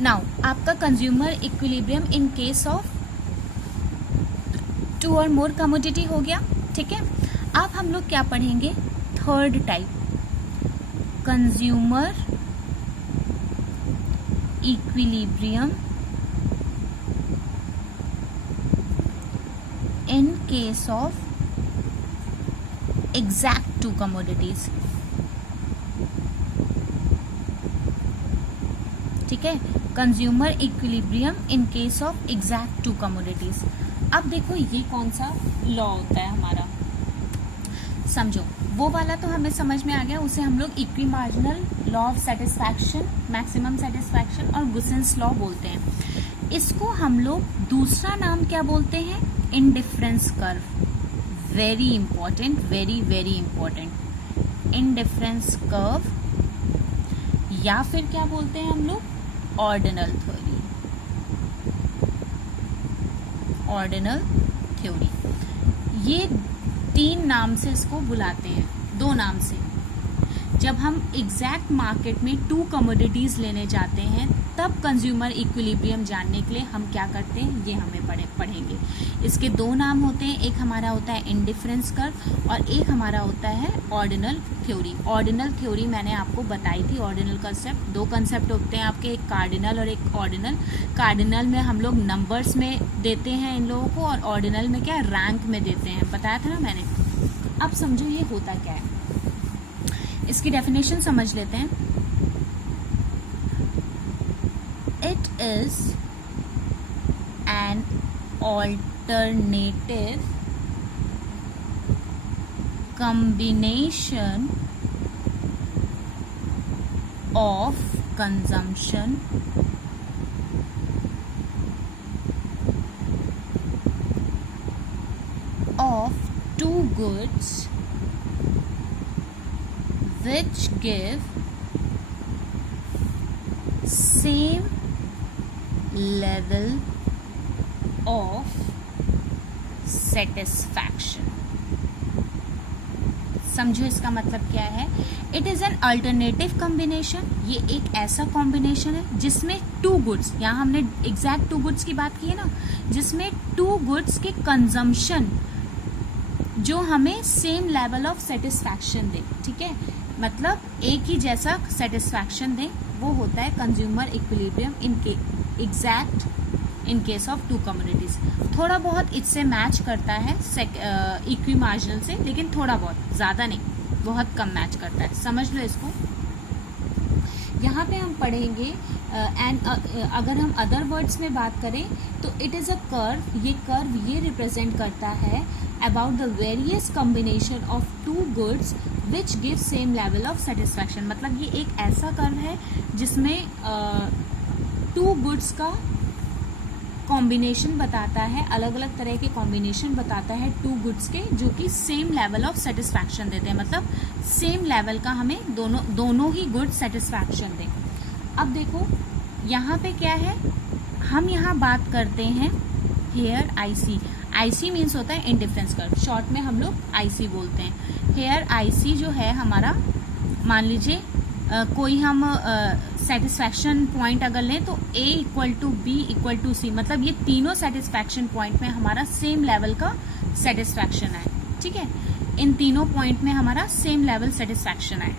Now आपका consumer equilibrium in case of 2 और मोर commodity हो गया, ठीक है। अब हम लोग क्या पढ़ेंगे, third type, consumer equilibrium in case of exact 2 commodities, ठीक है। Consumer equilibrium in case of exact 2 commodities. अब देखो ये कौन सा लॉ होता है हमारा, समझो वो वाला तो हमें समझ में आ गया, उसे हम लोग equimarginal law of satisfaction, maximum satisfaction और गुसेंस लॉ बोलते हैं। इसको हम लोग दूसरा नाम क्या बोलते हैं, indifference curve. Very important, very very important, indifference curve, या फिर क्या बोलते हैं हम लोग, ऑर्डिनल थ्योरी, ऑर्डिनल थ्योरी। ये 3 नाम से इसको बुलाते हैं, 2 नाम से। जब हम एग्जैक्ट मार्केट में 2 कमोडिटीज लेने जाते हैं तब कंज्यूमर इक्विलिब्रियम जानने के लिए हम क्या करते हैं, ये हमें पढ़ेंगे। इसके 2 नाम होते हैं, एक हमारा होता है इंडिफरेंस कर्व और एक हमारा होता है ऑर्डिनल थ्योरी। ऑर्डिनल थ्योरी मैंने आपको बताई थी, ऑर्डिनल कंसेप्ट, 2 कंसेप्ट होते हैं आपके, एक कार्डिनल और एक ऑर्डिनल। कार्डिनल में हम लोग नंबर्स में देते हैं इन लोगों को, और ऑर्डिनल में क्या, रैंक में देते हैं, बताया था ना मैंने। अब समझो ये होता क्या है, इसकी डेफिनेशन समझ लेते हैं। It is an alternative combination of consumption of 2 goods which give same level of satisfaction। समझो इसका मतलब क्या है, it is an alternative combination, ये एक ऐसा कॉम्बिनेशन है जिसमें 2 गुड्स, यहाँ हमने एग्जैक्ट 2 गुड्स की बात की है ना, जिसमें 2 गुड्स के कंजम्पशन जो हमें सेम लेवल ऑफ सेटिस्फैक्शन दे, ठीक है, मतलब एक ही जैसा सेटिस्फैक्शन दे, वो होता है consumer equilibrium in exact in case of 2 commodities. थोड़ा बहुत इससे मैच करता है इक्विमार्जिनल से, लेकिन थोड़ा बहुत, ज़्यादा नहीं, बहुत कम मैच करता है, समझ लो इसको। यहाँ पे हम पढ़ेंगे एंड अगर हम अदर वर्ड्स में बात करें तो इट इज़ अ कर्व, ये कर्व ये रिप्रेजेंट करता है about the various combination of 2 goods which give same level of satisfaction. मतलब ये एक ऐसा कर्व है जिसमें 2 गुड्स का कॉम्बिनेशन बताता है, अलग अलग तरह के कॉम्बिनेशन बताता है 2 गुड्स के, जो कि सेम लेवल ऑफ सेटिस्फैक्शन देते हैं, मतलब सेम लेवल का हमें दोनों ही गुड सेटिस्फैक्शन दें। अब देखो यहाँ पे क्या है, हम यहाँ बात करते हैं हेयर आईसी। आईसी मीन्स होता है इंडिफरेंस कर्व, शॉर्ट में हम लोग आईसी बोलते हैं। हेयर आईसी जो है हमारा, मान लीजिए कोई हम सेटिस्फैक्शन पॉइंट अगर लें तो A equal to B equal to C, मतलब ये तीनों सेटिस्फैक्शन पॉइंट में हमारा सेम लेवल का सेटिस्फैक्शन है, ठीक है, इन तीनों पॉइंट में हमारा सेम लेवल सेटिस्फैक्शन है।